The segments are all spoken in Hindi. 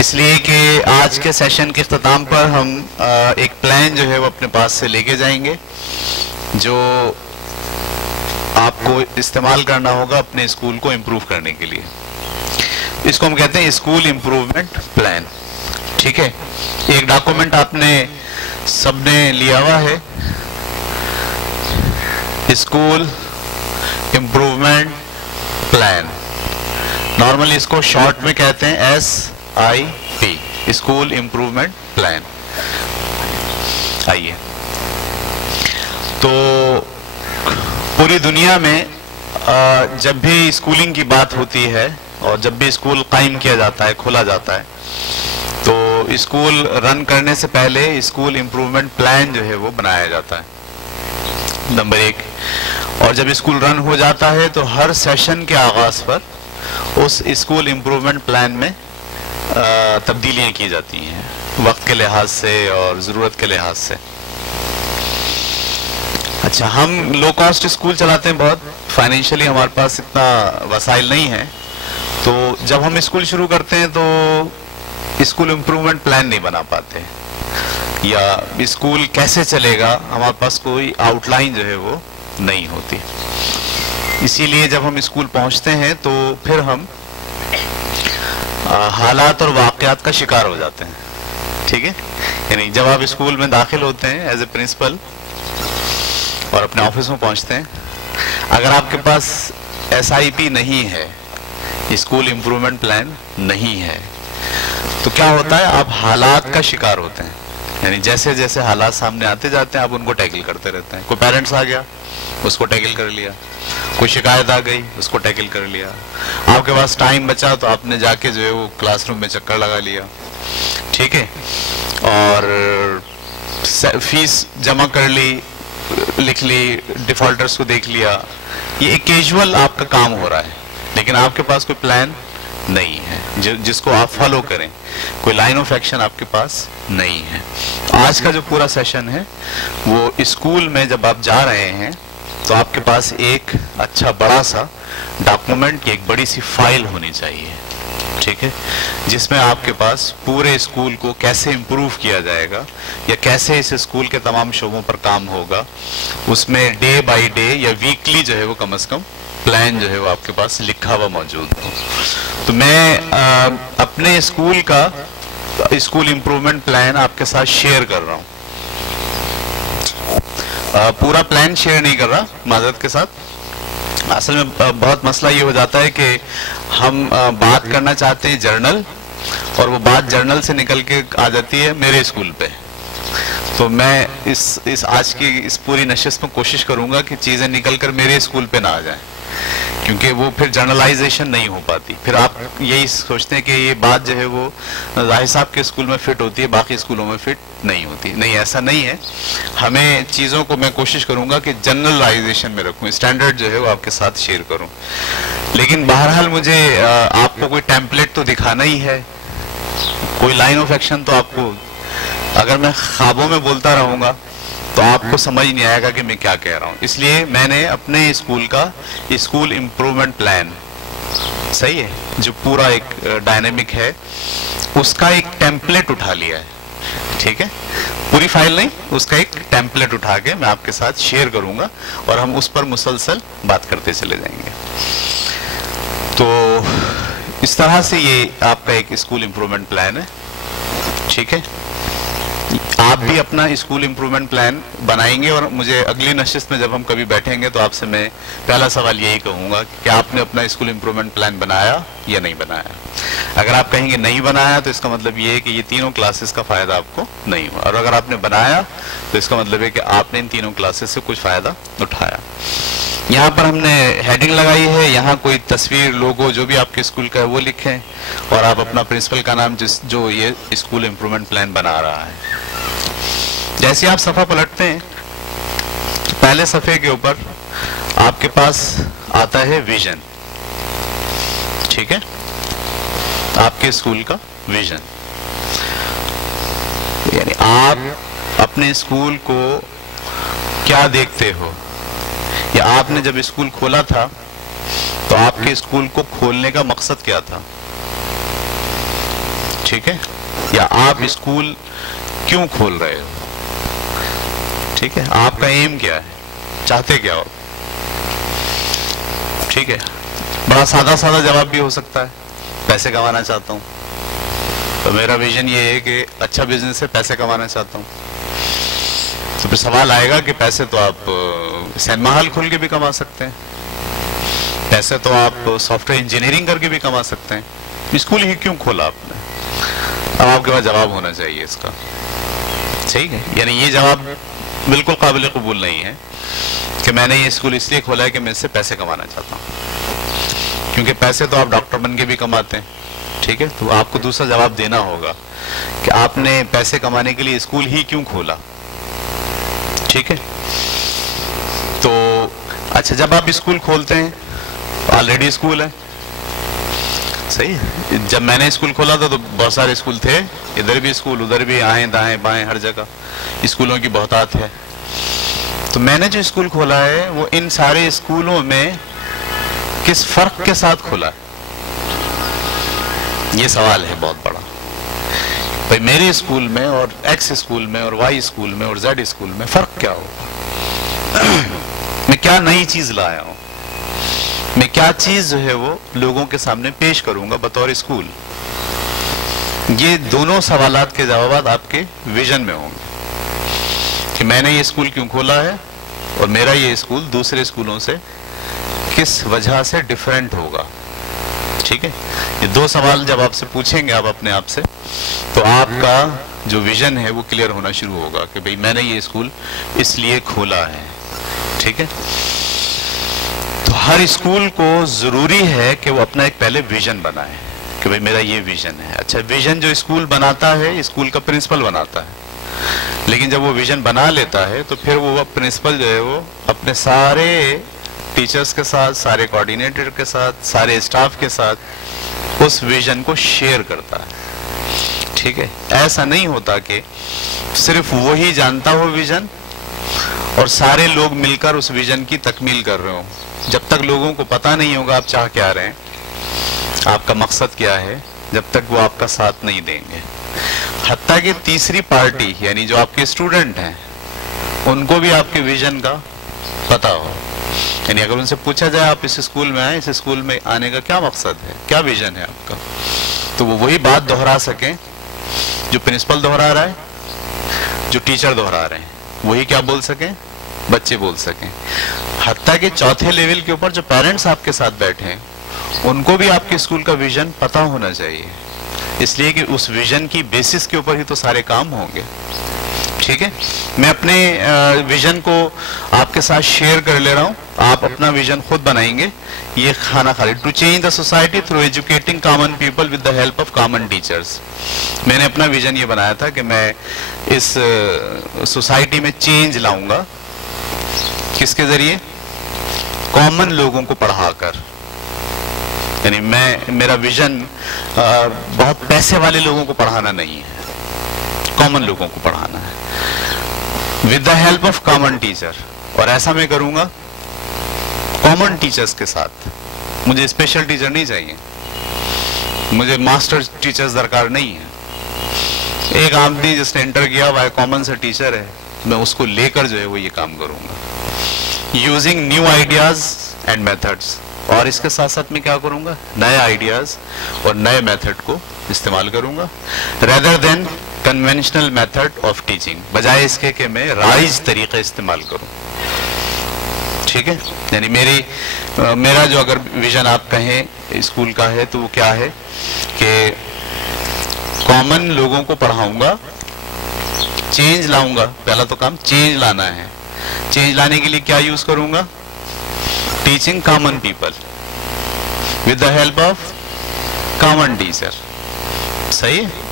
इसलिए कि आज के सेशन के अख्ताम पर हम एक प्लान जो है वो अपने पास से लेके जाएंगे, जो आपको इस्तेमाल करना होगा अपने स्कूल को इम्प्रूव करने के लिए। इसको हम कहते हैं स्कूल इम्प्रूवमेंट प्लान। ठीक है, एक डॉक्यूमेंट आपने सबने लिया हुआ है, स्कूल इम्प्रूवमेंट प्लान। नॉर्मली इसको शॉर्ट में कहते हैं SIP, स्कूल इम्प्रूवमेंट प्लान। आइए, तो पूरी दुनिया में जब भी स्कूलिंग की बात होती है और जब भी स्कूल कायम किया जाता है, खोला जाता है, तो स्कूल रन करने से पहले स्कूल इम्प्रूवमेंट प्लान जो है वो बनाया जाता है, नंबर 1। और जब स्कूल रन हो जाता है तो हर सेशन के आगाज पर उस स्कूल इम्प्रूवमेंट प्लान में तब्दीलियां की जाती हैं, वक्त के लिहाज से और ज़रूरत के लिहाज से। अच्छा, हम लो कॉस्ट स्कूल चलाते हैं, बहुत फाइनेंशियली हमारे पास इतना वसाइल नहीं है, तो जब हम स्कूल शुरू करते हैं तो स्कूल इम्प्रूवमेंट प्लान नहीं बना पाते, या स्कूल कैसे चलेगा हमारे पास कोई आउटलाइन जो है वो नहीं होती। इसीलिए जब हम स्कूल पहुंचते हैं तो फिर हम हालात और वाक़यात का शिकार हो जाते हैं। ठीक है, यानी जब आप स्कूल में दाखिल होते हैं एज ए प्रिंसिपल और अपने ऑफिस में पहुंचते हैं, अगर आपके पास SIP नहीं है, स्कूल इम्प्रूवमेंट प्लान नहीं है, तो क्या होता है, आप हालात का शिकार होते हैं। यानी जैसे जैसे हालात सामने आते जाते हैं आप उनको टैकल करते रहते हैं। कोई पेरेंट्स आ गया, उसको टैकल कर लिया, कोई शिकायत आ गई, उसको टैकल कर लिया, आपके पास टाइम बचा तो आपने जाके जो है वो क्लासरूम में चक्कर लगा लिया। ठीक है, और फीस जमा कर ली, लिख ली, डिफॉल्टर्स को देख लिया, ये एक कैजुअल आपका काम हो रहा है, लेकिन आपके पास कोई प्लान नहीं है जिसको आप फॉलो करें, कोई लाइन ऑफ एक्शन आपके पास नहीं है। आज का जो पूरा सेशन है वो स्कूल में जब आप जा रहे हैं तो आपके पास एक अच्छा बड़ा सा डॉक्यूमेंट, एक बड़ी सी फाइल होनी चाहिए। ठीक है, जिसमें आपके पास पूरे स्कूल को कैसे इम्प्रूव किया जाएगा या कैसे इस स्कूल के तमाम शोबों पर काम होगा, उसमें डे बाय डे या वीकली जो है वो कम से कम प्लान जो है वो आपके पास लिखा हुआ मौजूद हो। तो मैं अपने स्कूल का स्कूल इम्प्रूवमेंट प्लान आपके साथ शेयर कर रहा हूँ। पूरा प्लान शेयर नहीं कर रहा माजरत के साथ। असल में बहुत मसला ये हो जाता है कि हम बात करना चाहते हैं जर्नल, और वो बात जर्नल से निकल के आ जाती है मेरे स्कूल पे। तो मैं इस आज की इस पूरी नशिस्त में कोशिश करूंगा कि चीजें निकल कर मेरे स्कूल पे ना आ जाएं, क्योंकि वो फिर जर्नलाइजेशन नहीं हो पाती। फिर आप यही सोचते हैं कि ये बात जो है वो जाहिर साहब के स्कूल में फिट होती है, बाकी स्कूलों में फिट नहीं होती। नहीं, ऐसा नहीं है। हमें चीज़ों को मैं कोशिश करूंगा कि जनरलाइजेशन में रखूं, स्टैंडर्ड जो है वो आपके साथ शेयर करूं। लेकिन बहरहाल मुझे आपको कोई टेम्पलेट तो दिखाना ही है, कोई लाइन ऑफ एक्शन तो आपको, अगर मैं ख्वाबों में बोलता रहूंगा तो आपको समझ नहीं आएगा कि मैं क्या कह रहा हूं। इसलिए मैंने अपने स्कूल का स्कूल इम्प्रूवमेंट प्लान, सही है, जो पूरा एक डायनेमिक है, उसका एक टेम्पलेट उठा लिया है। ठीक है, पूरी फाइल नहीं, उसका एक टेम्पलेट उठा के मैं आपके साथ शेयर करूंगा और हम उस पर मुसलसल बात करते चले जाएंगे। तो इस तरह से ये आपका एक स्कूल इम्प्रूवमेंट प्लान है। ठीक है, आप भी अपना स्कूल इम्प्रूवमेंट प्लान बनाएंगे, और मुझे अगली नशिस्त में जब हम कभी बैठेंगे तो आपसे मैं पहला सवाल यही कहूंगा कि आपने अपना स्कूल इम्प्रूवमेंट प्लान बनाया या नहीं बनाया। अगर आप कहेंगे नहीं बनाया तो इसका मतलब ये है कि ये तीनों क्लासेस का फायदा आपको नहीं हुआ, और अगर आपने बनाया तो इसका मतलब है कि आपने इन तीनों क्लासेस से कुछ फायदा उठाया। यहाँ पर हमने हेडिंग लगाई है, यहाँ कोई तस्वीर, लोगो, जो भी आपके स्कूल का है वो लिखें, और आप अपना प्रिंसिपल का नाम जो ये स्कूल इम्प्रूवमेंट प्लान बना रहा है। जैसे आप सफ़ा पलटते हैं तो पहले सफ़े के ऊपर आपके पास आता है विजन। ठीक है, आपके स्कूल का विजन, यानी आप अपने स्कूल को क्या देखते हो, या आपने जब स्कूल खोला था तो आपके स्कूल को खोलने का मकसद क्या था। ठीक है, या आप स्कूल क्यों खोल रहे हो, ठीक है, आपका एम क्या है, चाहते क्या हो, ठीक है। बड़ा सादा सादा जवाब भी हो सकता है, पैसे कमाना चाहता हूँ, तो मेरा विजन ये है कि अच्छा बिजनेस है, पैसे कमाना चाहता हूँ। तो फिर सवाल आएगा कि पैसे तो आप सिनेमा हॉल खोल के भी कमा सकते हैं, पैसे तो आप सॉफ्टवेयर इंजीनियरिंग करके भी कमा सकते हैं, स्कूल ही क्यों खोला आपने। अब आपके पास जवाब होना चाहिए इसका, सही है। यानी ये जवाब बिल्कुल काबिल कबूल नहीं है कि मैंने ये स्कूल इसलिए खोला है कि मैं इससे पैसे कमाना चाहता हूँ, क्योंकि पैसे तो आप डॉक्टर बन के भी कमाते हैं, ठीक है। तो आपको दूसरा जवाब देना होगा कि आपने पैसे कमाने के लिए स्कूल ही क्यों खोला, ठीक है। तो अच्छा, जब आप स्कूल खोलते हैं ऑलरेडी स्कूल है, सही है। जब मैंने स्कूल खोला था तो बहुत सारे स्कूल थे, इधर भी स्कूल उधर भी, आएं दाएं बाएं हर जगह स्कूलों की बहुतात है। तो मैंने जो स्कूल खोला है वो इन सारे स्कूलों में किस फर्क के साथ खोला है, ये सवाल है बहुत बड़ा। भाई मेरे स्कूल में और एक्स स्कूल में और वाई स्कूल में और जेड स्कूल में फर्क क्या होगा मैं क्या नई चीज लाया हूं, मैं क्या चीज जो है वो लोगों के सामने पेश करूंगा बतौर स्कूल। ये दोनों सवालात के जवाब आपके विजन में होंगे कि मैंने ये स्कूल क्यों खोला है और मेरा ये स्कूल दूसरे स्कूलों से किस वजह से डिफरेंट होगा, ठीक है। ये दो सवाल जब आपसे पूछेंगे आप अपने आप से, तो आपका जो विजन है वो क्लियर होना शुरू होगा कि भाई मैंने ये स्कूल इसलिए खोला है, ठीक है। तो हर स्कूल को जरूरी है कि वो अपना एक पहले विजन बनाए कि भाई मेरा ये विजन है। अच्छा, विजन जो स्कूल बनाता है स्कूल का प्रिंसिपल बनाता है, लेकिन जब वो विजन बना लेता है तो फिर वो प्रिंसिपल जो है वो अपने सारे टीचर्स के साथ, सारे कोऑर्डिनेटर के साथ, सारे स्टाफ के साथ उस विजन को शेयर करता है, ठीक है। ऐसा नहीं होता कि सिर्फ वो ही जानता हो विजन और सारे लोग मिलकर उस विजन की तकमील कर रहे हो। जब तक लोगों को पता नहीं होगा आप चाह क्या रहे हैं, आपका मकसद क्या है, जब तक वो आपका साथ नहीं देंगे। हत्ता कि तीसरी पार्टी यानी जो आपके स्टूडेंट हैं उनको भी आपके विजन का पता हो। यानी अगर उनसे पूछा जाए आप इस स्कूल में आए, इस स्कूल में आने का क्या मकसद है, क्या विजन है आपका, तो वो वही बात दोहरा सकें जो प्रिंसिपल दोहरा रहा है, जो टीचर दोहरा रहे हैं, वही क्या बोल सकें, बच्चे बोल सकें। हत्ता कि चौथे लेवल के ऊपर जो पेरेंट्स आपके साथ बैठे हैं उनको भी आपके स्कूल का विजन पता होना चाहिए, इसलिए कि उस विजन की बेसिस के ऊपर ही तो सारे काम होंगे, ठीक है। मैं अपने विजन को आपके साथ शेयर कर ले रहा हूं, आप अपना विजन खुद बनाएंगे। ये खाना खा to change the society through educating common people with the help of common teachers. मैंने अपना विजन ये बनाया था कि मैं इस सोसाइटी में चेंज लाऊंगा, किसके जरिए, कॉमन लोगों को पढ़ाकर। यानी मेरा विजन बहुत पैसे वाले लोगों को पढ़ाना नहीं है, कॉमन लोगों को पढ़ाना है with the help of common teacher. और ऐसा मैं करूंगा कॉमन टीचर्स के साथ। मुझे स्पेशल टीचर नहीं चाहिए, मुझे मास्टर टीचर्स दरकार नहीं है। एक आदमी जिसने इंटर किया वह कॉमन सा टीचर है, मैं उसको लेकर जो है वो ये काम करूंगा using new ideas and methods. और इसके साथ साथ मैं क्या करूंगा, नए आइडियाज और नए मेथड को इस्तेमाल करूंगा rather than conventional method of teaching, बजाय इसके कि मैं राइज तरीका इस्तेमाल करूं, ठीक है। यानी मेरा जो अगर विजन आप कहें स्कूल का है तो वो क्या है कि कॉमन लोगों को पढ़ाऊंगा, चेंज लाऊंगा। पहला तो काम चेंज लाना है, चेंज लाने के लिए क्या यूज करूंगा, teaching common people with the help of common teacher, सही है।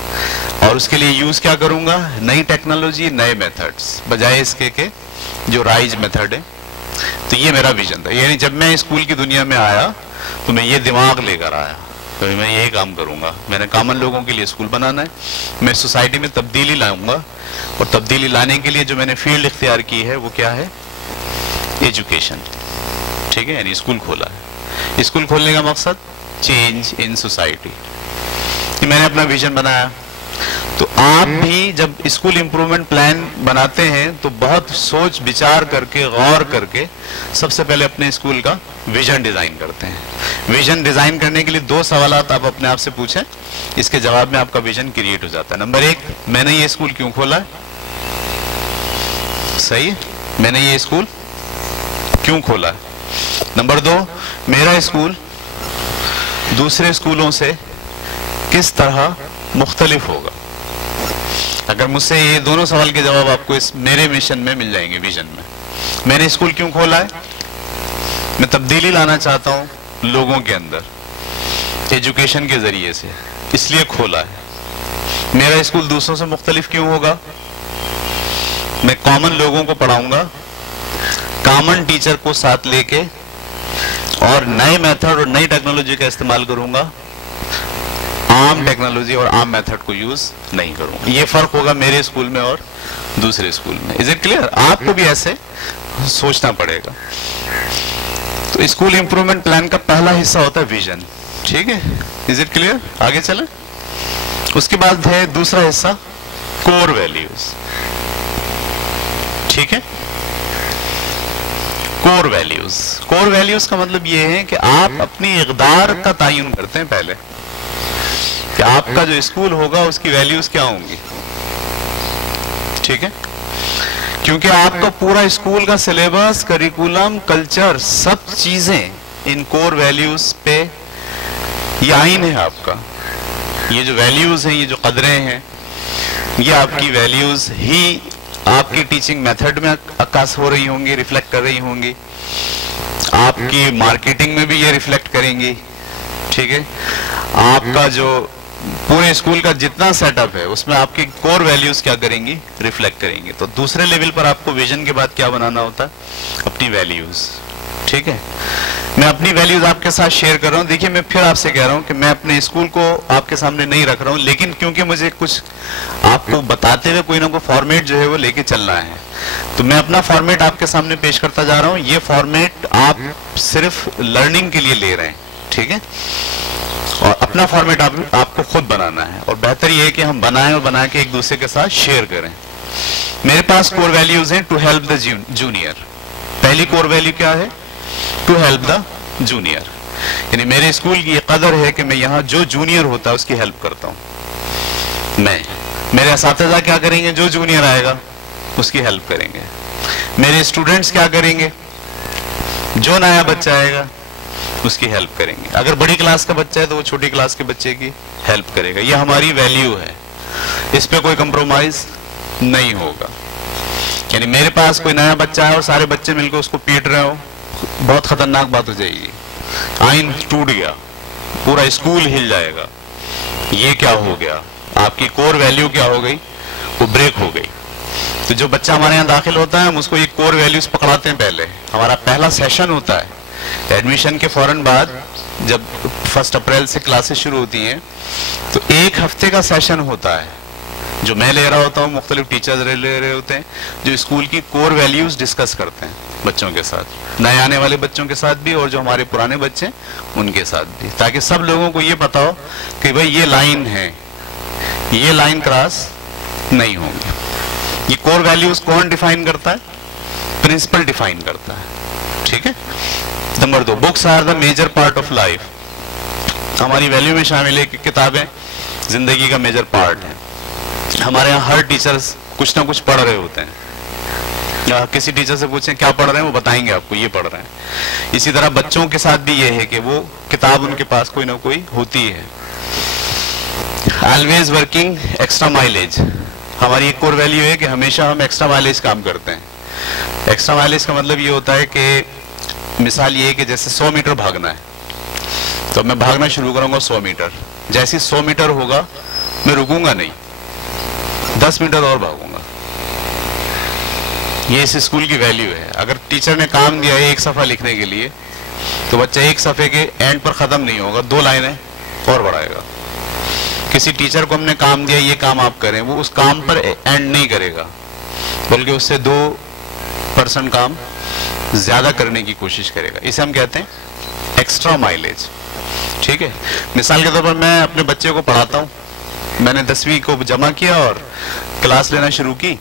और उसके लिए यूज क्या करूंगा, नई टेक्नोलॉजी, नए मेथड्स, बजाय इसके के जो राइज मेथड है। तो ये मेरा विजन था। यानी जब मैं स्कूल की दुनिया में आया तो मैं ये दिमाग लेकर आया, तो मैं यही काम करूंगा। मैंने कॉमन लोगों के लिए स्कूल बनाना है, मैं सोसाइटी में तब्दीली लाऊंगा, और तब्दीली लाने के लिए जो मैंने फील्ड इख्तियार की है वो क्या है, एजुकेशन, ठीक है। यानी स्कूल खोला है। स्कूल खोलने का मकसद चेंज इन सोसाइटी, कि मैंने अपना विजन बनाया। तो आप भी जब स्कूल इंप्रूवमेंट प्लान बनाते हैं तो बहुत सोच विचार करके, गौर करके सबसे पहले अपने स्कूल का विजन डिजाइन करते हैं। विजन डिजाइन करने के लिए 2 सवाल आप अपने आप से पूछें, इसके जवाब में आपका विजन क्रिएट हो जाता है। नंबर 1, मैंने ये स्कूल क्यों खोला है? सही है, मैंने ये स्कूल क्यों खोला है। नंबर 2, मेरा स्कूल दूसरे स्कूलों से किस तरह मुख्तलिफ होगा। अगर मुझसे ये दोनों सवाल के जवाब आपको इस मेरे मिशन में मिल जाएंगे, विजन में। मैंने स्कूल क्यों खोला है? मैं तब्दीली लाना चाहता हूं लोगों के अंदर एजुकेशन के जरिए से, इसलिए खोला है। मेरा स्कूल दूसरों से मुख्तलिफ क्यों होगा? मैं कॉमन लोगों को पढ़ाऊंगा, कॉमन टीचर को साथ लेके, और नए मेथड और नई टेक्नोलॉजी का इस्तेमाल करूंगा, आम टेक्नोलॉजी और आम मेथड को यूज नहीं करूंगा। ये फर्क होगा मेरे स्कूल में और दूसरे स्कूल में। Is it clear? आपको भी ऐसे सोचना पड़ेगा। तो स्कूल इंप्रूवमेंट प्लान का पहला हिस्सा होता है विजन, ठीक है? Is it clear? आगे चलें। उसके बाद है दूसरा हिस्सा, कोर वैल्यूज, ठीक है? कोर वैल्यूज, कोर वैल्यूज का मतलब ये है कि आप अपनी इक़दार का तयन करते हैं पहले कि आपका जो स्कूल होगा उसकी वैल्यूज क्या होंगी, ठीक है? क्योंकि आपका पूरा स्कूल का सिलेबस, करिकुलम, कल्चर, सब चीजें इन कोर वैल्यूज पे ये आइन है आपका। ये जो वैल्यूज हैं, ये जो कदरें हैं, ये आपकी वैल्यूज ही आपकी टीचिंग मेथड में अक्कास हो रही होंगी, रिफ्लेक्ट कर रही होंगी, आपकी मार्केटिंग में भी ये रिफ्लेक्ट करेंगी, ठीक है? आपका जो पूरे स्कूल का जितना सेटअप है उसमें आपकी कोर वैल्यूज क्या करेंगी, रिफ्लेक्ट करेंगी। तो दूसरे लेवल पर आपको विजन के बाद क्या बनाना होता है? अपनी वैल्यूज, ठीक है? मैं अपनी वैल्यूज आपके साथ शेयर कर रहा हूं। देखिए, मैं फिर आपसे कह रहा हूं कि मैं अपने स्कूल को आपके सामने नहीं रख रहा हूं, लेकिन क्योंकि मुझे कुछ आपको बताते हुए कोई ना कोई फॉर्मेट जो है वो लेके चलना है, तो मैं अपना फॉर्मेट आपके सामने पेश करता जा रहा हूं। ये फॉर्मेट आप सिर्फ लर्निंग के लिए ले रहे हैं, ठीक है? और अपना फॉर्मेट आपको खुद बनाना है, और बेहतर ये है कि हम बनाएं और बना के एक दूसरे के साथ शेयर करें। मेरे पास कोर वैल्यूज हैं, टू हेल्प द जूनियर। पहली कोर वैल्यू क्या है? To help the junior. यानी मेरे स्कूल की ये कदर है कि मैं यहाँ जो जूनियर होता है उसकी हेल्प करता हूँ। मेरे असातिज़ा क्या करेंगे? जो जूनियर आएगा उसकी हेल्प करेंगे। मेरे स्टूडेंट्स क्या करेंगे? जो नया बच्चा आएगा उसकी हेल्प करेंगे। अगर बड़ी क्लास का बच्चा है तो वो छोटी क्लास के बच्चे की हेल्प करेगा। ये हमारी वैल्यू है, इस पे कोई कंप्रोमाइज नहीं होगा। यानी मेरे पास कोई नया बच्चा है और सारे बच्चे मिलकर उसको पीट रहे हो, बहुत खतरनाक बात हो जाएगी। आइन टूट गया, पूरा स्कूल हिल जाएगा। ये क्या हो गया? आपकी कोर वैल्यू क्या हो गई? वो ब्रेक हो गई। तो जो बच्चा हमारे यहाँ दाखिल होता है हम उसको ये कोर वैल्यूज पकड़ाते हैं। पहले हमारा पहला सेशन होता है एडमिशन के फौरन बाद, जब 1 अप्रैल से क्लासेस शुरू होती हैं, तो 1 हफ्ते का सेशन होता है जो मैं ले रहा होता हूँ, मुख्तलिफ टीचर्स ले रहे होते हैं, जो स्कूल की कोर वैल्यूज डिस्कस करते हैं बच्चों के साथ, नए आने वाले बच्चों के साथ भी और जो हमारे पुराने बच्चे हैं उनके साथ भी, ताकि सब लोगों को ये पता हो कि भाई ये लाइन है, ये लाइन क्रॉस नहीं होंगी। ये कोर वैल्यूज कौन डिफाइन करता है? प्रिंसिपल डिफाइन करता है, ठीक है? Number 2, books are the major part of life. हमारी वैल्यू में शामिल है कि किताबें जिंदगी का मेजर पार्ट है। हमारे यहाँ हर टीचर्स कुछ ना कुछ पढ़ रहे होते हैं, या किसी टीचर से पूछें क्या पढ़ रहे हैं, वो बताएंगे आपको ये पढ़ रहे हैं। इसी तरह बच्चों के साथ भी ये है कि वो किताब उनके पास कोई ना कोई होती है। ऑलवेज वर्किंग एक्स्ट्रा माइलेज, हमारी एक कोर वैल्यू है कि हमेशा हम एक्स्ट्रा माइलेज काम करते हैं। एक्स्ट्रा माइलेज का मतलब ये होता है कि मिसाल ये है कि जैसे 100 मीटर भागना है, तो मैं भागना शुरू करूंगा 100 मीटर। जैसे 100 मीटर होगा मैं रुकूंगा नहीं, 10 मीटर और भागूंगा। ये इस स्कूल की वैल्यू है। अगर टीचर ने काम दिया है 1 सफ़ा लिखने के लिए, तो बच्चा 1 सफ़े के एंड पर खत्म नहीं होगा, 2 लाइनें और बढ़ाएगा। किसी टीचर को हमने काम दिया ये काम आप करें, वो उस काम पर एंड नहीं करेगा, बल्कि उससे 2% काम ज्यादा करने की कोशिश करेगा। इसे हम कहते हैं एक्स्ट्रा माइलेज। ठीक है, मिसाल के तौर पर मैं अपने बच्चे को पढ़ाता हूँ, मैंने 10वीं को जमा किया और क्लास लेना शुरू की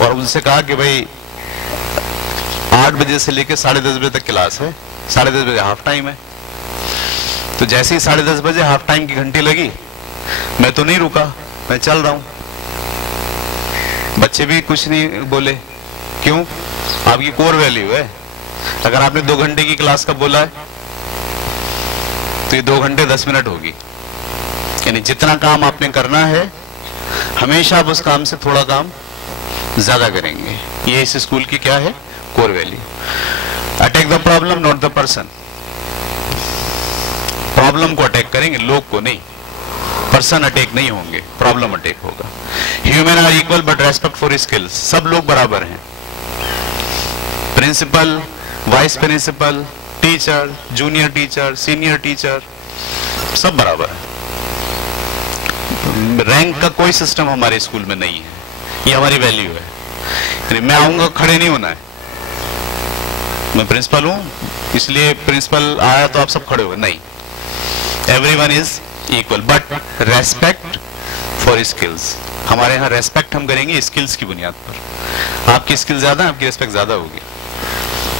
और उनसे कहा कि भाई 8 बजे से लेकर 10:30 बजे तक क्लास है, 10:30 बजे हाफ टाइम है। तो जैसे ही 10:30 बजे हाफ टाइम की घंटी लगी, मैं तो नहीं रुका, मैं चल रहा हूं। बच्चे भी कुछ नहीं बोले, क्यों? आपकी कोर वैल्यू है। अगर आपने 2 घंटे की क्लास का बोला है तो ये 2 घंटे 10 मिनट होगी। यानी जितना काम आपने करना है हमेशा आप उस काम से थोड़ा काम ज्यादा करेंगे। ये इस स्कूल की क्या है? Core value. Attack the problem not the person. Problem को अटैक करेंगे, लोग को नहीं। पर्सन अटैक नहीं होंगे, प्रॉब्लम अटैक होगा। Human are equal but respect for skills. सब लोग बराबर हैं, principal, vice principal, teacher, junior teacher, senior teacher, सब बराबर है। रैंक का कोई सिस्टम हमारे स्कूल में नहीं है, ये हमारी वैल्यू है। मैं आऊंगा, खड़े नहीं होना है। मैं प्रिंसिपल हूं इसलिए प्रिंसिपल आया तो आप सब खड़े हो, नहीं। Everyone is equal but respect for skills. हमारे यहाँ रेस्पेक्ट हम करेंगे स्किल्स की बुनियाद पर। आपकी स्किल ज्यादा है, आपकी रेस्पेक्ट ज्यादा होगी।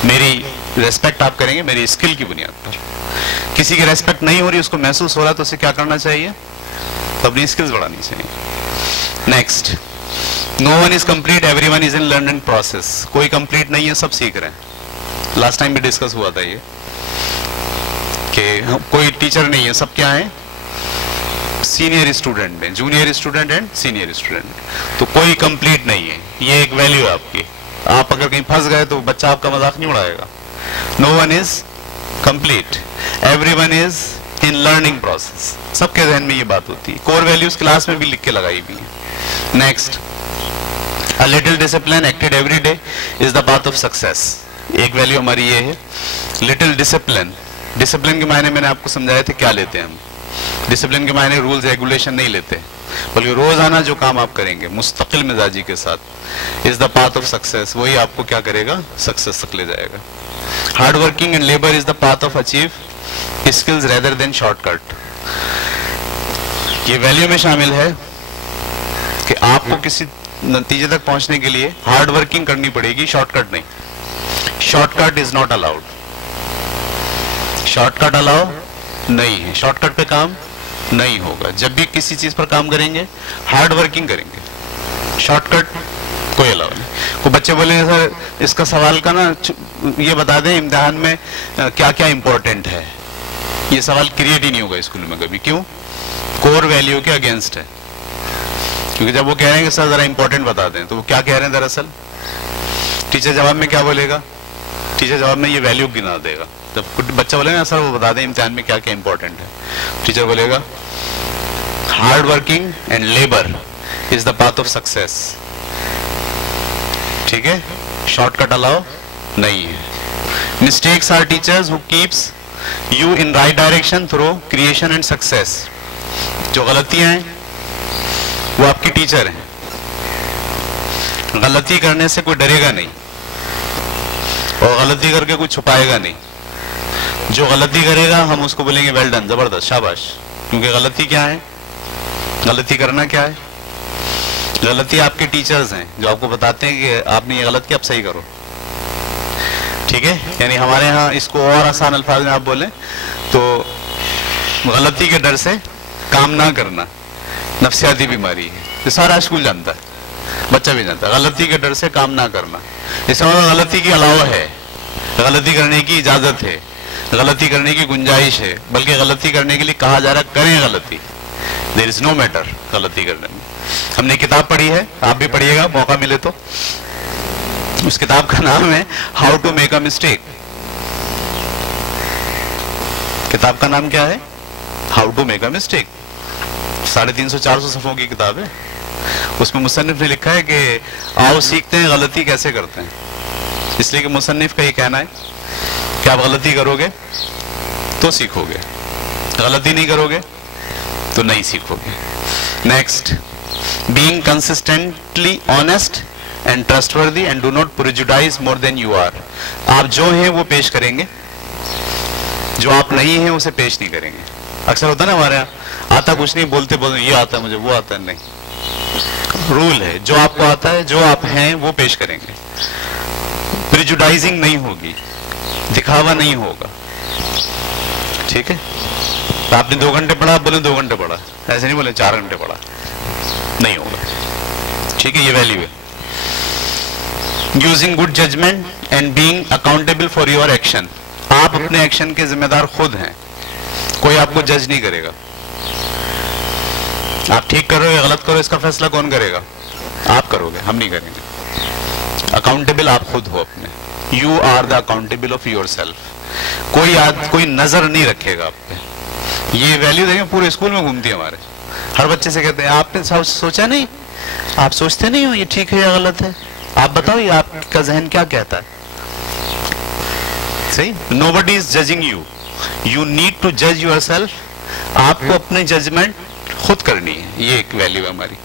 मेरी रेस्पेक्ट आप करेंगे मेरी स्किल की बुनियाद पर। किसी की रेस्पेक्ट नहीं हो रही, उसको महसूस हो रहा, तो उसे क्या करना चाहिए? तो अपनी स्किल्स बढ़ानी चाहिए। Next, no one is complete, everyone is in learning process. कोई कंप्लीट नहीं है, सब सीख रहे हैं। लास्ट टाइम भी डिस्कस हुआ था ये कि कोई टीचर नहीं है, सब क्या है? सीनियर स्टूडेंट है, junior student and senior student. तो कोई कंप्लीट नहीं है, ये एक वैल्यू है आपकी। आप अगर कहीं फंस गए तो बच्चा आपका मजाक नहीं उड़ाएगा। No one is complete, everyone is in learning process. सबके जहन में ये बात होती है। कोर वैल्यूज क्लास में भी लिख के लगाई हुई है। Next, a little discipline acted every day is the path of success. एक वैल्यू हमारी ये है, लिटिल डिसिप्लिन। डिसिप्लिन के मायने मैंने आपको समझाया थे क्या लेते हैं हम। डिसिप्लिन के मायने रूल्स रेगुलेशन नहीं लेते, बल्कि रोजाना जो काम आप करेंगे मुस्तकिल मिजाजी के साथ, is the path of success. वही आपको क्या करेगा? सक्सेस तक ले जाएगा। Hard working and labour is the path of achieve skills rather than shortcut. ये वैल्यू में शामिल है कि आपको किसी नतीजे तक पहुंचने के लिए हार्ड वर्किंग करनी पड़ेगी, शॉर्टकट नहीं। Shortcut is not allowed. Shortcut allow नहीं है, शॉर्टकट पे काम नहीं होगा। जब भी किसी चीज पर काम करेंगे हार्ड वर्किंग करेंगे, शॉर्टकट कोई अलाउ नहीं। को बच्चे बोले सर इसका सवाल का ना ये बता दें इम्तिहान में क्या क्या इंपॉर्टेंट है। ये सवाल क्रिएट ही नहीं होगा स्कूल में कभी। क्यों? कोर वैल्यू के अगेंस्ट है। क्योंकि जब वो कह रहे हैं कि सर जरा इंपॉर्टेंट बता दें, तो वो क्या कह रहे हैं दरअसल? टीचर जवाब में क्या बोलेगा? टीचर जवाब में ये वैल्यू गिना देगा। जब बच्चा बोलेगा सर वो बता दें इम्तिहान में क्या क्या इंपॉर्टेंट है, टीचर बोलेगा hard working and labour is the path of success. ठीक है, शॉर्टकट अलाउ नहीं है। Mistakes are teachers who keeps you in right direction through creation and success. जो गलतियां हैं वो आपकी टीचर हैं। गलती करने से कोई डरेगा नहीं और गलती करके कुछ छुपाएगा नहीं। जो गलती करेगा हम उसको बोलेंगे वेल डन, जबरदस्त, शाबाश। क्योंकि गलती क्या है? गलती करना क्या है? गलती आपके टीचर्स हैं जो आपको बताते हैं कि आपने ये गलत किया, आप सही करो। ठीक है, यानी हमारे यहाँ इसको और आसान अल्फाज में आप बोले तो गलती के डर से काम ना करना नफ्सियाती बीमारी है। ये सारा स्कूल जानता है, बच्चा भी जानता है। गलती के डर से काम ना करना, इसका मतलब गलती के अलावा है, गलती करने की इजाजत है, गलती करने की गुंजाइश है, बल्कि गलती करने के लिए कहा जा रहा है करें गलती। देयर इज नो मैटर गलती करने में। हमने किताब पढ़ी है, आप भी पढ़िएगा मौका मिले तो। उस किताब का नाम है how to make a mistake. किताब का नाम क्या है? How to make a mistake. 350-400 सफ़ों की किताब है। उसमें मुसन्निफ ने लिखा है कि आओ सीखते हैं गलती कैसे करते हैं। इसलिए कि मुसन्निफ का ये कहना है कि आप गलती करोगे तो सीखोगे, गलती नहीं करोगे तो नहीं सीखोगे। Next, being consistently honest and trustworthy and do not prejudice more than you are. आप जो हैं वो पेश करेंगे, जो आप नहीं हैं उसे पेश नहीं करेंगे। अक्सर होता है ना हमारे यहाँ, आता कुछ नहीं, बोलते बोलते ये आता है मुझे, वो आता है नहीं। रूल है, जो आपको आता है, जो आप हैं वो पेश करेंगे। प्रिजुडाइजिंग नहीं होगी, दिखावा नहीं होगा, ठीक है। तो आपने 2 घंटे पढ़ा, आप बोले 2 घंटे पढ़ा, ऐसे नहीं बोले 4 घंटे पढ़ा, नहीं होगा, ठीक है। ये वैल्यू है। Using good judgement and being accountable for your action. आप अपने एक्शन के जिम्मेदार खुद हैं, कोई आपको जज नहीं करेगा। आप ठीक कर रहे हो या गलत करो, इसका फैसला कौन करेगा? आप करोगे, हम नहीं करेंगे। अकाउंटेबल आप खुद हो अपने। You are the accountable of yourself. कोई नजर नहीं रखेगा आप पे। ये वैल्यू देखें पूरे स्कूल में घूमती है हमारे। हर बच्चे से कहते हैं आपने सोचा नहीं, आप सोचते नहीं हो ये ठीक है या गलत है, आप बताओ ये आपका जहन क्या कहता है। सही, nobody is judging you, you need to जज यूर सेल्फ। आपको अपने जजमेंट खुद करनी है, ये एक वैल्यू है हमारी।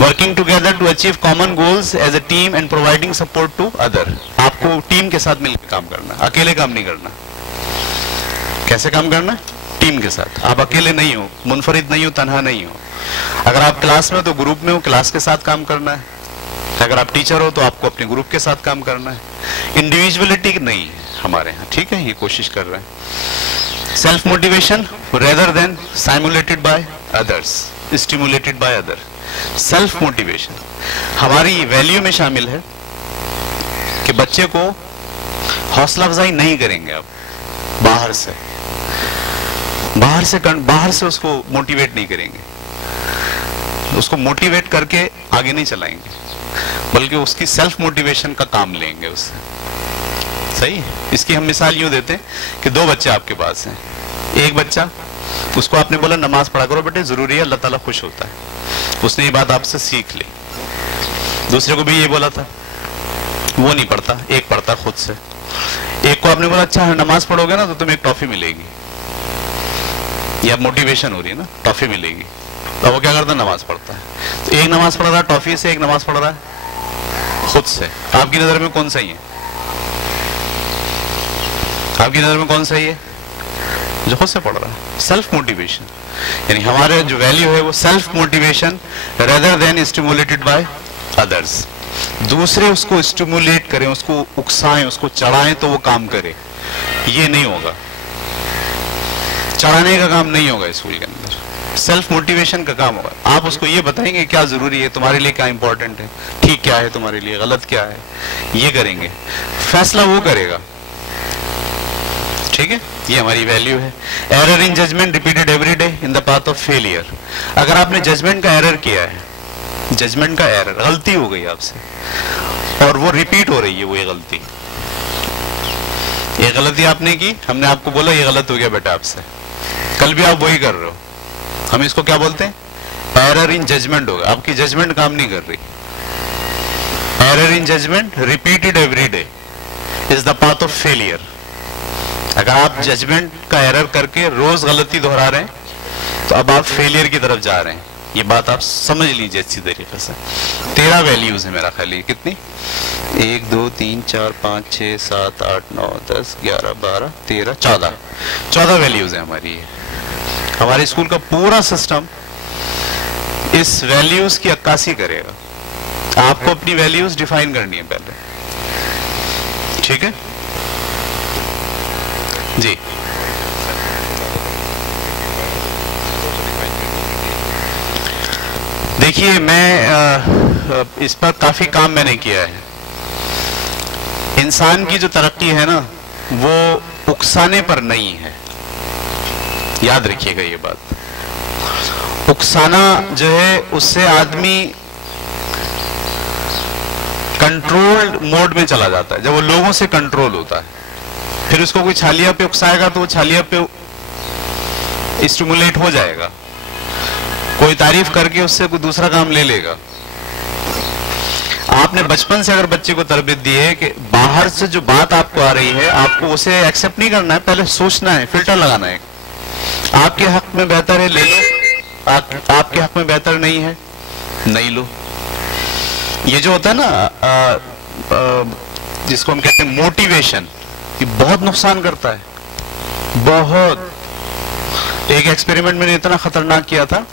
Working together to achieve common goals as a team and providing support to other. आपको टीम के साथ मिलकर काम करना, अकेले काम नहीं करना। कैसे काम करना? टीम के साथ। आप अकेले नहीं हो, मुनफरिद नहीं हो, तन्हा नहीं हो। अगर आप क्लास में तो ग्रुप में हो, क्लास के साथ काम करना है। अगर आप टीचर हो तो आपको अपने ग्रुप के साथ काम करना है। इंडिविजुअलिटी नहीं है हमारे यहाँ, ठीक है, ये कोशिश कर रहे हैं। Self motivation rather than stimulated by others, stimulated by other. Self motivation हमारी वैल्यू में शामिल है कि बच्चे को हौसला अफजाई नहीं करेंगे आप बाहर से उसको मोटिवेट नहीं करेंगे, उसको मोटिवेट करके आगे नहीं चलाएंगे, बल्कि उसकी सेल्फ मोटिवेशन का काम लेंगे उससे। सही। इसकी हम मिसाल यूं देते हैं कि 2 बच्चे आपके पास हैं। एक बच्चा, उसको आपने बोला नमाज पढ़ा करो बेटे, जरूरी है, अल्लाह ताला खुश होता है, उसने ये बात आपसे सीख ली। दूसरे को भी ये बोला था, वो नहीं पढ़ता, एक पढ़ता खुद से। एक को आपने बोला अच्छा नमाज पढ़ोगे ना तो तुम्हें एक टॉफी मिलेगी, या मोटिवेशन हो रही है ना, टॉफी मिलेगी। तो वो क्या करता है? नमाज पढ़ता है। तो एक नमाज पढ़ रहा है टॉफी से, एक नमाज पढ़ रहा है खुद से। आपकी नजर में कौन सही है? आपकी नजर में कौन सही है? जो खुद से पढ़ रहा है। सेल्फ मोटिवेशन, यानी हमारे जो वैल्यू है वो self motivation rather than stimulated by others. दूसरे उसको स्टिमुलेट करें, उसको उकसाएं, उसको चढ़ाएं तो वो काम करे, ये नहीं होगा। चढ़ाने का काम नहीं होगा स्कूल के अंदर, सेल्फ मोटिवेशन का काम होगा। आप उसको ये बताएंगे क्या जरूरी है, तुम्हारे लिए क्या इंपॉर्टेंट है, ठीक क्या है तुम्हारे लिए, गलत क्या है, ये करेंगे। फैसला वो करेगा, ठीक है। ये हमारी वैल्यू है। Error in judgement repeated every day in the path of failure. अगर आपने जजमेंट का एरर किया है, जजमेंट का एरर, गलती हो गई आपसे और वो रिपीट हो रही है, वो ये गलती, ये गलती आपने की, हमने आपको बोला ये गलत हो गया बेटा आपसे, कल भी आप वही कर रहे हो, हम इसको क्या बोलते हैं? एरर इन जजमेंट होगा। आपकी जजमेंट काम नहीं कर रही। Error in judgement repeated every day is the path of failure. अगर आप जजमेंट का एरर करके रोज गलती दोहरा रहे हैं तो अब आप फेलियर की तरफ जा रहे हैं। ये बात आप समझ लीजिए अच्छी तरीके से। 13 वैल्यूज है मेरा ख्याल, कितनी? 1 2 3 4 5 6 7 8 9 10 11 12 13 14 वैल्यूज है हमारी। हमारे स्कूल का पूरा सिस्टम इस वैल्यूज की अक्कासी करेगा। आपको अपनी वैल्यूज डिफाइन करनी है पहले, ठीक है जी। देखिए मैं इस पर काफी काम मैंने किया है। इंसान की जो तरक्की है ना वो उकसाने पर नहीं है, याद रखिएगा ये बात। उकसाना जो है उससे आदमी कंट्रोल मोड में चला जाता है। जब वो लोगों से कंट्रोल होता है, फिर उसको कोई छालिया पे उकसाएगा तो वो छालिया पे स्टिमुलेट हो जाएगा, कोई तारीफ करके उससे कोई दूसरा काम ले लेगा। आपने बचपन से अगर बच्चे को तरबियत दी है कि बाहर से जो बात आपको आ रही है आपको उसे एक्सेप्ट नहीं करना है, पहले सोचना है, फिल्टर लगाना है। आपके हक में बेहतर है ले लो, आपके हक में बेहतर नहीं है नहीं लो। ये जो होता है ना जिसको हम कहते हैं मोटिवेशन, ये बहुत नुकसान करता है। बहुत। एक एक्सपेरिमेंट मैंने इतना खतरनाक किया था,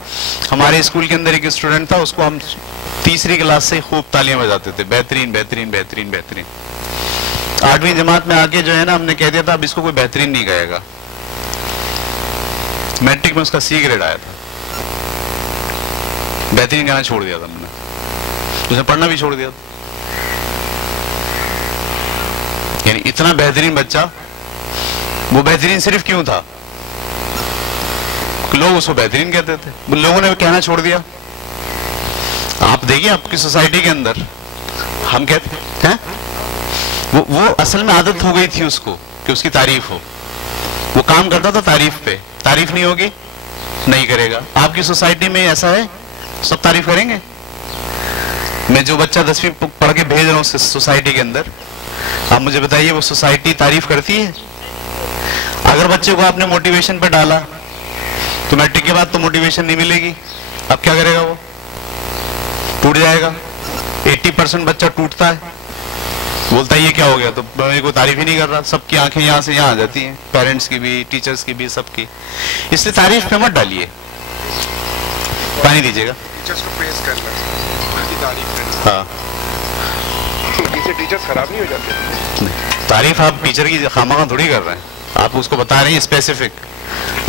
हमारे स्कूल के अंदर एक स्टूडेंट था, उसको हम तीसरी क्लास से खूब तालियां बजाते थे, बेहतरीन बेहतरीन बेहतरीन बेहतरीन। 8वीं जमात में आके जो है ना, हमने कह दिया था अब इसको कोई बेहतरीन नहीं कहेगा। मैट्रिक में उसका C ग्रेड आया था, बेहतरीन कहना छोड़ दिया था हमने, उसने पढ़ना भी छोड़ दिया था। यानी इतना बेहतरीन बच्चा, वो बेहतरीन सिर्फ क्यों था? लोग उसको बेहतरीन कहते थे, लोगों ने कहना छोड़ दिया। आप देखिए आपकी सोसाइटी के अंदर हम कहते हैं, वो असल में आदत हो गई थी उसको कि उसकी तारीफ हो, वो काम करता था तारीफ पे। तारीफ नहीं होगी, नहीं करेगा। आपकी सोसाइटी में ऐसा है, सब तारीफ करेंगे। मैं जो बच्चा 10वीं पढ़ के भेज रहा हूँ सोसाइटी के अंदर, आप मुझे बताइए वो सोसाइटी तारीफ करती है? अगर बच्चे को आपने मोटिवेशन पे डाला तो मैट्रिक के बाद तो मोटिवेशन नहीं मिलेगी, अब क्या करेगा? वो टूट जाएगा। 80% बच्चा टूटता है, बोलता है ये क्या हो गया, तो मेरे को तारीफ ही नहीं कर रहा। सबकी आंखें यहाँ से यहाँ आ जाती हैं, पेरेंट्स की भी, टीचर्स की भी, सबकी। इसलिए तारीफ पे मत डालिए, पानी दीजिएगा। टीचर्स को प्रेज करना, उनकी तारीफ करना। हाँ, इससे टीचर्स खराब नहीं हो जाते? तारीफ आप टीचर की खामखा थोड़ी कर रहे हैं, आप उसको बता रहे हैं स्पेसिफिक।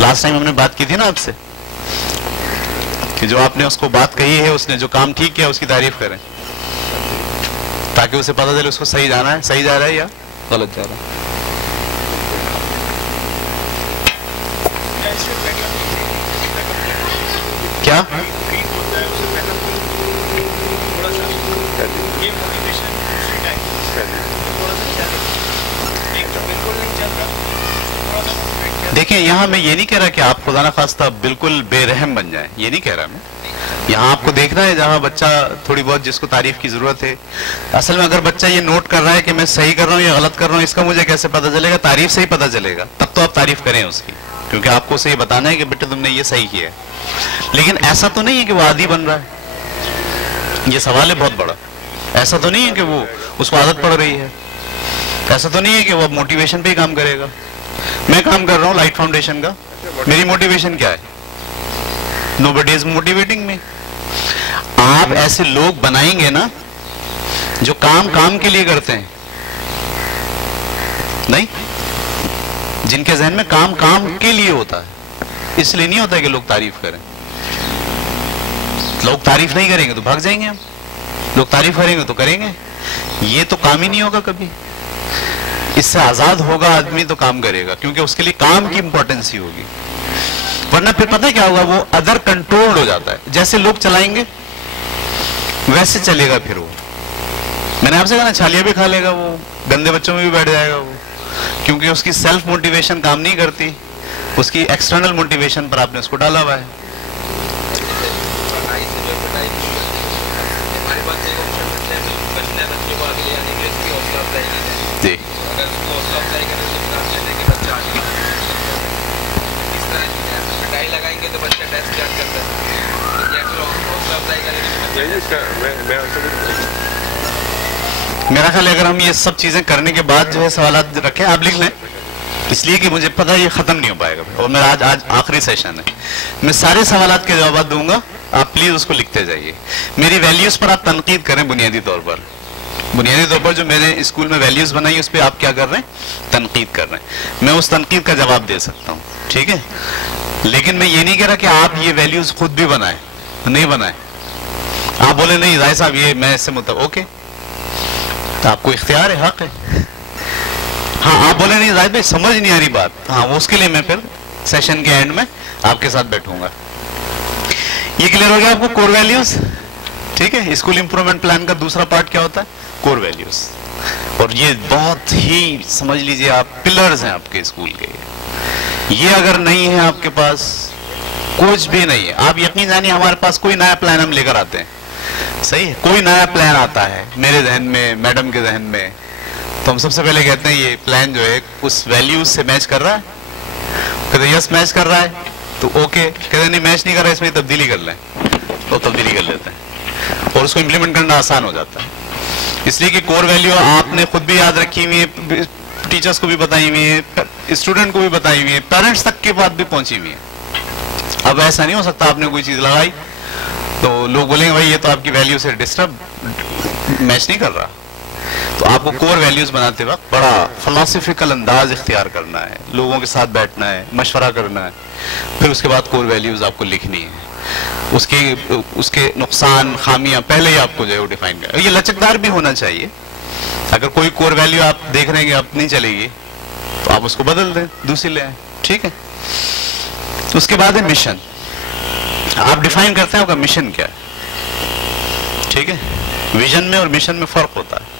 लास्ट टाइम हमने बात की थी ना आपसे कि जो आपने उसको बात कही है, उसने जो काम ठीक किया उसकी तारीफ करें, ताकि उसे पता चले उसको सही जाना है, सही जा रहा है या गलत जा रहा है। क्या देखिए, यहाँ मैं ये नहीं कह रहा कि आप खुदा ना खास्ता बिल्कुल बेरहम बन जाएं, ये नहीं कह रहा मैं। यहाँ आपको देखना है जहाँ बच्चा थोड़ी बहुत जिसको तारीफ की जरूरत है। असल में अगर बच्चा ये नोट कर रहा है कि मैं सही कर रहा हूँ या गलत कर रहा हूँ, इसका मुझे कैसे पता चलेगा? तारीफ से ही पता चलेगा। तब तो आप तारीफ करें उसकी, क्योंकि आपको उसे ये बताना है कि बेटे तुमने ये सही किया है। लेकिन ऐसा तो नहीं है कि वो आदी बन रहा है, ये सवाल है बहुत बड़ा। ऐसा तो नहीं है कि वो उसको आदत पड़ रही है, ऐसा तो नहीं है कि वो अब मोटिवेशन पे ही काम करेगा। मैं काम कर रहा हूँ लाइट फाउंडेशन का, मेरी मोटिवेशन क्या है? Nobody is motivating me. आप ऐसे लोग बनाएंगे ना जो काम काम के लिए करते हैं, नहीं, जिनके जहन में काम काम के लिए होता है, इसलिए नहीं होता कि लोग तारीफ करें। लोग तारीफ नहीं करेंगे तो भाग जाएंगे हम, लोग तारीफ करेंगे तो करेंगे। ये तो काम ही नहीं होगा कभी। इससे आजाद होगा आदमी तो काम करेगा, क्योंकि उसके लिए काम की इंपॉर्टेंस ही होगी। वरना फिर पता क्या होगा, वो अदर कंट्रोल्ड हो जाता है। जैसे लोग चलाएंगे वैसे चलेगा फिर वो। मैंने आपसे कहा ना, छालियां भी खा लेगा वो, गंदे बच्चों में भी बैठ जाएगा वो, क्योंकि उसकी सेल्फ मोटिवेशन काम नहीं करती, उसकी एक्सटर्नल मोटिवेशन पर आपने उसको डाला हुआ है। जी, लगाएंगे तो बच्चा टेस्ट स्टार्ट करता है। मेरा ख्याल अगर हम ये सब चीजें करने के बाद जो है सवालात रखें, आप लिख लें, इसलिए कि मुझे पता है ये खत्म नहीं हो पाएगा। और मेरा आज आखिरी सेशन है, मैं सारे सवालात के जवाब दूंगा, आप प्लीज उसको लिखते जाइए। मेरी वैल्यूज पर आप तनकीद करें, बुनियादी तौर पर जो मैंने स्कूल में वैल्यूज बनाई उस पर आप क्या कर रहे हैं? तनकीद कर रहे हैं। मैं उस तनकीद का जवाब दे सकता हूँ, ठीक है, लेकिन मैं ये नहीं कह रहा कि आप ये वैल्यूज खुद भी बनाए, नहीं बनाए। आप बोले नहीं राय साहब ये मैं इससे ओके, तो आपको इख्तियार है, हक है। हाँ, आप बोले नहीं जाहिद भाई समझ नहीं आ रही बात, हाँ उसके लिए मैं फिर सेशन के एंड में आपके साथ बैठूंगा। ये क्लियर हो गया आपको? कोर वैल्यूज, ठीक है। स्कूल इंप्रूवमेंट प्लान का दूसरा पार्ट क्या होता है? Core values. और ये बहुत ही समझ लीजिए आप पिलर्स हैं आपके स्कूल के। ये अगर नहीं है आपके पास, कुछ भी नहीं है। आप यकीन जानिए हमारे पास कोई नया प्लान हम लेकर आते हैं, सही है, कोई नया प्लान आता है मेरे जहन में, मैडम के जहन में, तो हम सबसे पहले कहते हैं ये प्लान जो है उस वैल्यूज से मैच कर रहा है। कहते यस मैच कर रहा है तो ओके, कहते नहीं मैच नहीं कर रहा है इसमें तब्दीली कर लें, तो तब्दीली कर लेते हैं और उसको इम्प्लीमेंट करना आसान हो जाता है। इसलिए कि कोर वैल्यू आपने खुद भी याद रखी हुई है, टीचर्स को भी बताई हुई है, स्टूडेंट को भी बताई हुई है, पेरेंट्स तक के बात भी पहुंची हुई है। अब ऐसा नहीं हो सकता आपने कोई चीज लगाई तो लोग बोलेंगे भाई ये तो आपकी वैल्यू से डिस्टर्ब मैच नहीं कर रहा। तो आपको कोर वैल्यूज बनाते वक्त बड़ा फिलोसफिकल अंदाज इख्तियार करना है, लोगों के साथ बैठना है, मशवरा करना है, फिर उसके बाद कोर वैल्यूज आपको लिखनी है, उसके नुकसान खामियां पहले ही आपको जो है वो डिफाइन कर। ये लचकदार भी होना चाहिए। अगर कोई कोर वैल्यू आप देख रहे हैं कि आप नहीं चलेगी तो आप उसको बदल दें, दूसरी ले आए, ठीक है। उसके बाद है मिशन। आप डिफाइन करते हैं आपका मिशन क्या है, ठीक है। विजन में और मिशन में फर्क होता है।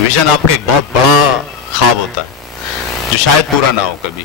विजन आपका एक बहुत बड़ा ख्वाब होता है जो शायद पूरा ना हो कभी,